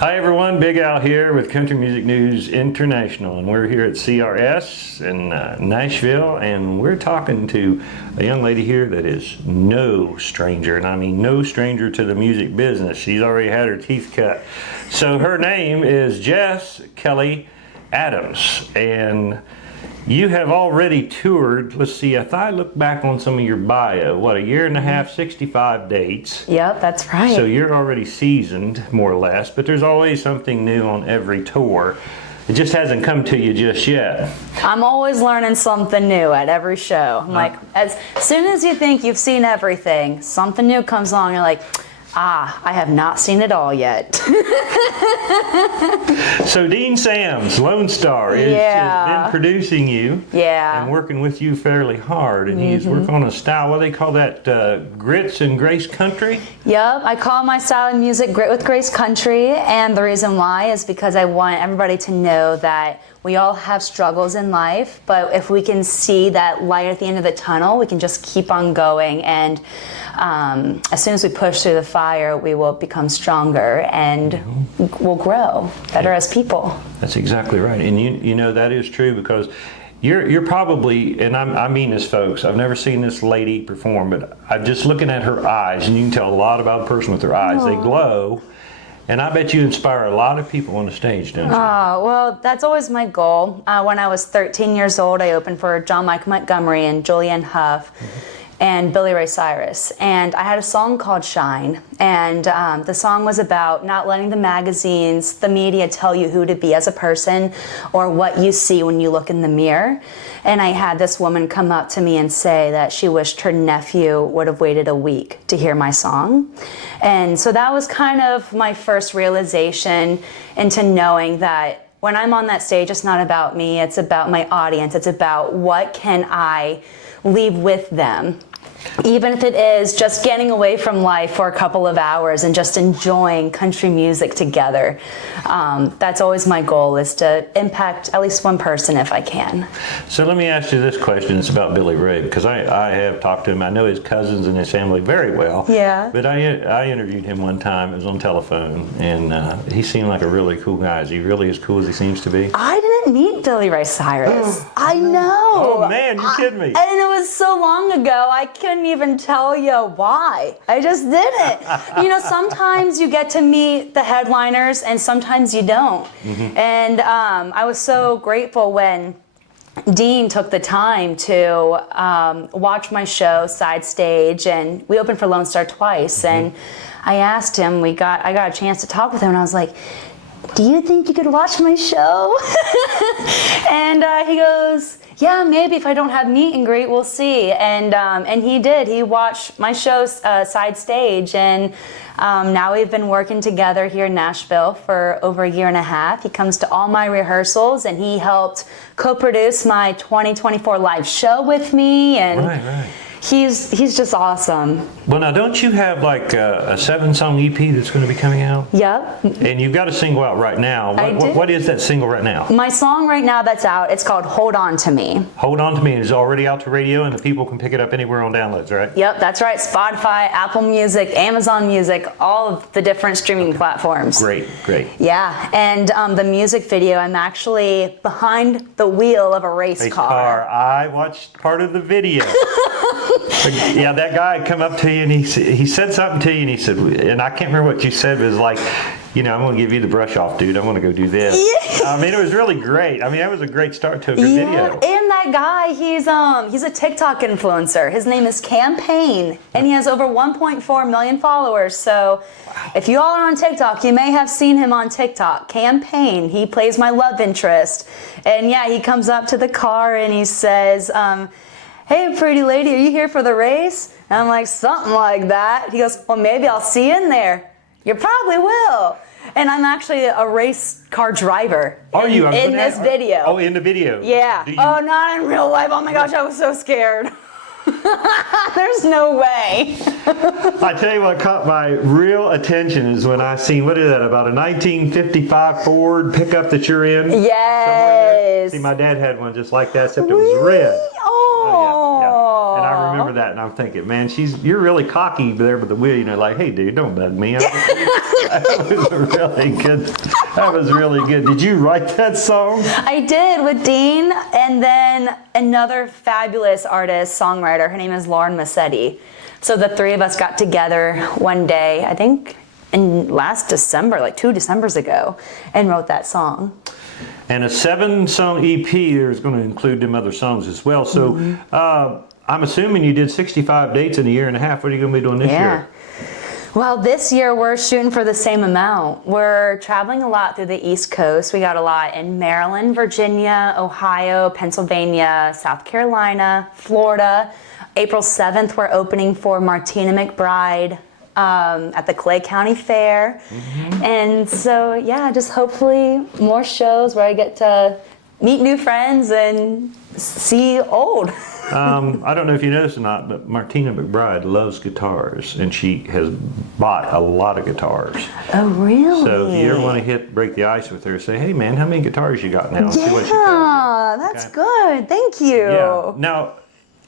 Hi everyone, Big Al here with Country Music News International, and we're here at CRS in Nashville, and we're talking to a young lady here that is no stranger, and I mean no stranger to the music business. She's already had her teeth cut. So her name is Jess Kellie Adams, and you have already toured, let's see, if I look back on some of your bio, what, a year and a half, 65 dates. Yep, that's right. So you're already seasoned, more or less, but there's always something new on every tour. It just hasn't come to you just yet. I'm always learning something new at every show. I'm like, as soon as you think you've seen everything, something new comes along, you're like, I have not seen it all yet. So Dean Sams of Lonestar has been producing you and working with you fairly hard, and he's working on a style, what do they call that, grits and grace country? Yep, I call my style of music Grit with Grace Country, and the reason why is because I want everybody to know that we all have struggles in life, but if we can see that light at the end of the tunnel, we can just keep on going, and as soon as we push through the fire, we will become stronger and we'll grow better as people. That's exactly right, and you know that is true, because you're probably, and I mean this, folks, I've never seen this lady perform, but I'm just looking at her eyes, and you can tell a lot about a person with their eyes. They glow. And I bet you inspire a lot of people on the stage, don't you? Oh, well, that's always my goal. When I was 13 years old, I opened for John Michael Montgomery and Julianne Hough and Billy Ray Cyrus. And I had a song called Shine. And the song was about not letting the magazines, the media tell you who to be as a person or what you see when you look in the mirror. And I had this woman come up to me and say that she wished her nephew would have waited a week to hear my song. And so that was kind of my first realization into knowing that when I'm on that stage, it's not about me, it's about my audience, it's about what can I leave with them. Even if it is just getting away from life for a couple of hours and just enjoying country music together. That's always my goal, is to impact at least one person if I can. So let me ask you this question. It's about Billy Ray, because I have talked to him. I know his cousins and his family very well. Yeah. But I interviewed him one time. It was on telephone, and he seemed like a really cool guy. Is he really as cool as he seems to be? I didn't meet Billy Ray Cyrus. I know. Oh man, you kidding me? And it was so long ago, I couldn't even tell you why. I just did it. You know, sometimes you get to meet the headliners and sometimes you don't. And I was so grateful when Dean took the time to watch my show side stage, and we opened for Lonestar twice, and I asked him, I got a chance to talk with him, and I was like, do you think you could watch my show? And he goes, yeah, maybe if I don't have meet and greet, we'll see. And he did. He watched my show side stage, and now we've been working together here in Nashville for over a year and a half. He comes to all my rehearsals, and he helped co-produce my 2024 live show with me. And right. He's just awesome. Well, now, don't you have like a 7-song EP that's going to be coming out? Yep. And you've got a single out right now. What is that single right now? My song right now that's out, it's called Hold On To Me. Hold On To Me is already out to radio, and the people can pick it up anywhere on downloads, right? Yep, that's right. Spotify, Apple Music, Amazon Music, all of the different streaming platforms. Great. Yeah, and the music video, I'm actually behind the wheel of a race car. I watched part of the video. Yeah, that guy come up to you and he said something to you, and he said, and I can't remember what you said, but it was like, you know, I'm going to give you the brush off, dude. I want to go do this. Yeah. I mean, it was really great. I mean, that was a great start to a good video. And that guy, he's a TikTok influencer. His name is Campaign, and he has over 1.4 million followers. So if you all are on TikTok, you may have seen him on TikTok. Campaign. He plays my love interest. And yeah, he comes up to the car and he says, hey, pretty lady, are you here for the race? And I'm like, something like that. He goes, well, maybe I'll see you in there. You probably will. And I'm actually a race car driver. Are you? In this video. Oh, in the video. Yeah. Oh, not in real life. Oh my gosh, I was so scared. There's no way. I tell you what caught my real attention is when I seen, what is that, about a 1955 Ford pickup that you're in? Yes. See, my dad had one just like that, except it was red. Oh. Yeah. And I remember remember that, and I'm thinking, man, you're really cocky there with the wheel, you know, like, hey, dude, don't bug me. That was really good. That was really good. Did you write that song? I did with Dean, and then another fabulous artist, songwriter. Her name is Lauren Massetti. So the three of us got together one day, I think in last December, like 2 Decembers ago, and wrote that song. And a 7-song EP is going to include them other songs as well. So I'm assuming you did 65 dates in a year and a half. What are you going to be doing this year? Well, this year we're shooting for the same amount. We're traveling a lot through the East Coast. We got a lot in Maryland, Virginia, Ohio, Pennsylvania, South Carolina, Florida. April 7th, we're opening for Martina McBride at the Clay County Fair. And so, yeah, just hopefully more shows where I get to meet new friends and see old. I don't know if you noticed or not, but Martina McBride loves guitars, and she has bought a lot of guitars. Oh, really? So if you ever want to break the ice with her, say, hey, man, how many guitars you got now? Yeah, see what she tells you. That's good. Thank you. Yeah. Now,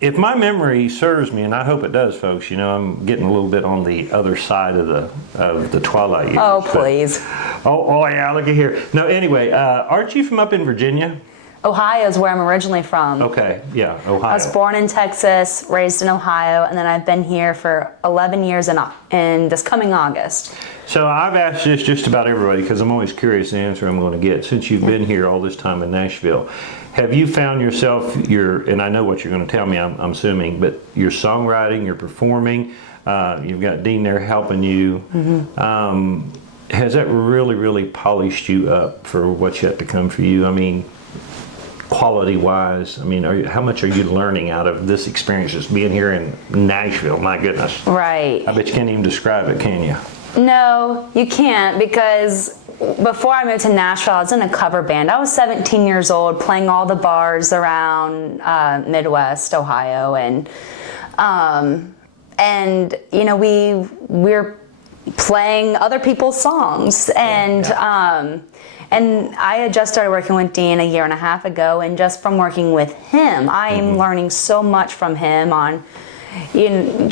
if my memory serves me, and I hope it does, folks, you know, I'm getting a little bit on the other side of the twilight years. Oh, please. Oh, yeah, look at here. No, anyway, aren't you from up in Virginia? Ohio is where I'm originally from. Okay, yeah, Ohio. I was born in Texas, raised in Ohio, and then I've been here for 11 years in this coming August. So I've asked this just about everybody because I'm always curious the answer I'm going to get. Since you've been here all this time in Nashville, have you found yourself, and I know what you're going to tell me, I'm assuming, but your songwriting, your performing, you've got Dean there helping you. Has that really, really polished you up for what's yet to come for you? I mean, quality-wise, I mean, how much are you learning out of this experience just being here in Nashville? My goodness. Right. I bet you can't even describe it, can you? No, you can't, because before I moved to Nashville, I was in a cover band. I was 17 years old, playing all the bars around Midwest Ohio, and you know, we're playing other people's songs, and I had just started working with Dean a year and a half ago, and just from working with him, I am learning so much from him on, you know,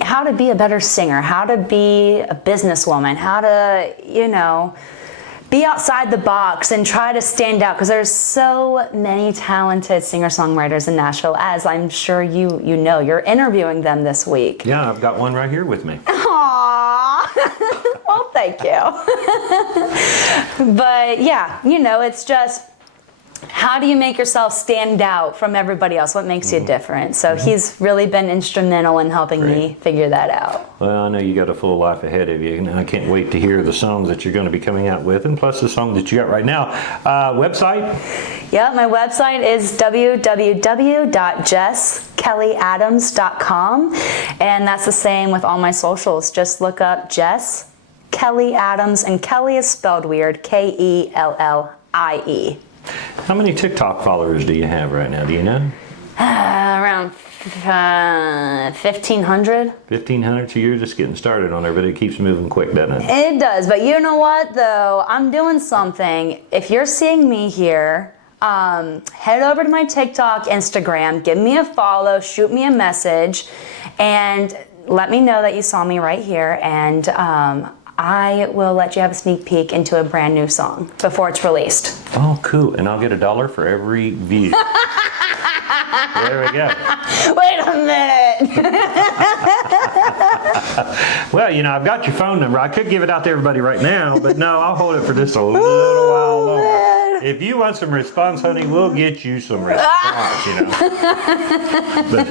how to be a better singer, how to be a businesswoman, how to, you know, be outside the box and try to stand out, because there's so many talented singer-songwriters in Nashville, as I'm sure you know. You're interviewing them this week. Yeah, I've got one right here with me. Aww. Well, thank you. But yeah, you know, it's just, how do you make yourself stand out from everybody else? What makes you different? So he's really been instrumental in helping me figure that out. Well, I know you got a full life ahead of you, and I can't wait to hear the songs that you're going to be coming out with, and plus the song that you got right now. Website? Yeah, my website is www.jesskellyadams.com, and that's the same with all my socials. Just look up Jess Kellie Adams, and Kelly is spelled weird, Kellie. How many TikTok followers do you have right now? Do you know? Around 1,500. 1,500, so you're just getting started on there, but it keeps moving quick, doesn't it? It does, but you know what, though? I'm doing something. If you're seeing me here, head over to my TikTok, Instagram, give me a follow, shoot me a message, and let me know that you saw me right here, and I will let you have a sneak peek into a brand new song before it's released. Oh, cool. And I'll get $1 for every view. There we go. Wait a minute. Well, you know, I've got your phone number. I could give it out to everybody right now, but no, I'll hold it for just a little while longer. Man. If you want some response, honey, we'll get you some response, you know. But,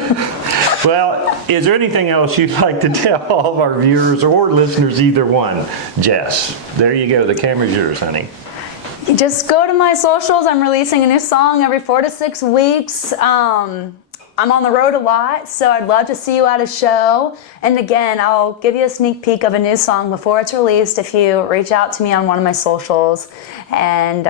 well, is there anything else you'd like to tell all of our viewers or listeners, either one? Jess, there you go. The camera's yours, honey. Just go to my socials. I'm releasing a new song every 4 to 6 weeks. I'm on the road a lot, so I'd love to see you at a show. And again, I'll give you a sneak peek of a new song before it's released if you reach out to me on one of my socials. And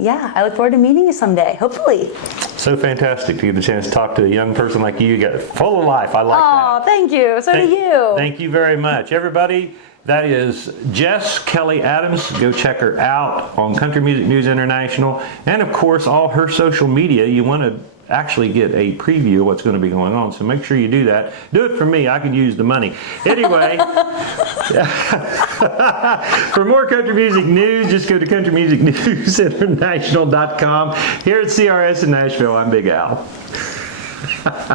yeah, I look forward to meeting you someday, hopefully. So fantastic to get the chance to talk to a young person like you. You got full of life. I like that. Oh, thank you. So do you. Thank you very much. Everybody, that is Jess Kellie Adams. Go check her out on Country Music News International. And of course, all her social media. You want to actually get a preview of what's going to be going on. So make sure you do that. Do it for me. I could use the money. Anyway, for more country music news, just go to countrymusicnewsinternational.com. Here at CRS in Nashville, I'm Big Al.